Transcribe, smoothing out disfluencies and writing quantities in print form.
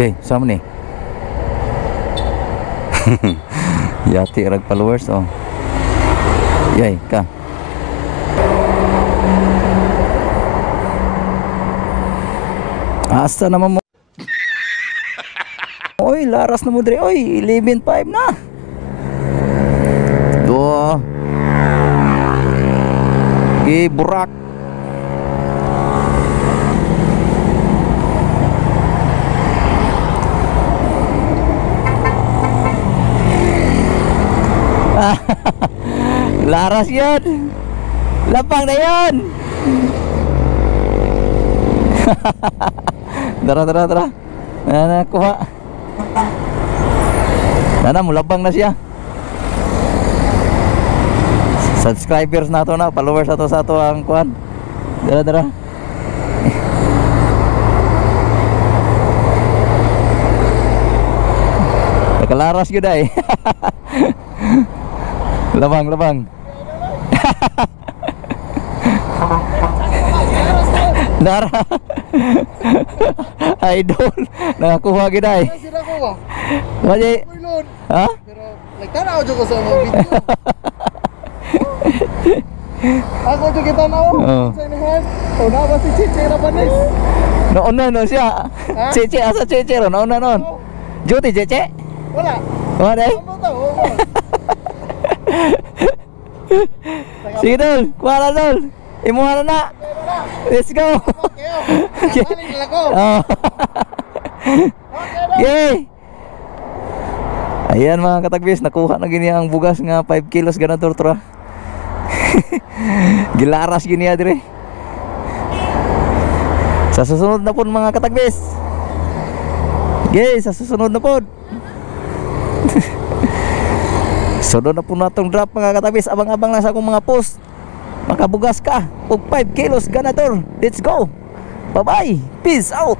Okay, sama nih. Yati rag followers oh. Yay, ka. Asa naman mo? Oy, laras na mo dre. Oy, 11.5 na. Do. Burak. Laras yun. Lapang na yun. Tara. Kuha. Mulabang na siya. Subscribers na to na, followers na to sa to ang kuhan. Dara. Nakalaras yun ay. Labang. Dara. Idol. Nakakuha gid ay. Wala. Ha? Pero nagtanaw jud ko sa mga video. Ako jud kita na sa inihan. O na ba si Chiche Rabanes? No siya. Chiche asa Chiche ro non. Juti Chiche? Wala. Wala eh. Sige dol, kuha na dol. Imuha na. Let's go. Okay. Yay. Ayan mga katagbis, nakuha na gini ang bugas nga 5 kilos ganador tra. Gilaras gini adire. Sa susunod na po mga katagbis. Yay, sa susunod na po. Sunod na po natong drop mga katagbis. Abang-abang lang sa akong mga post. Makabugas ka og 5 kilos ganador. Let's go. Bye bye. Peace out.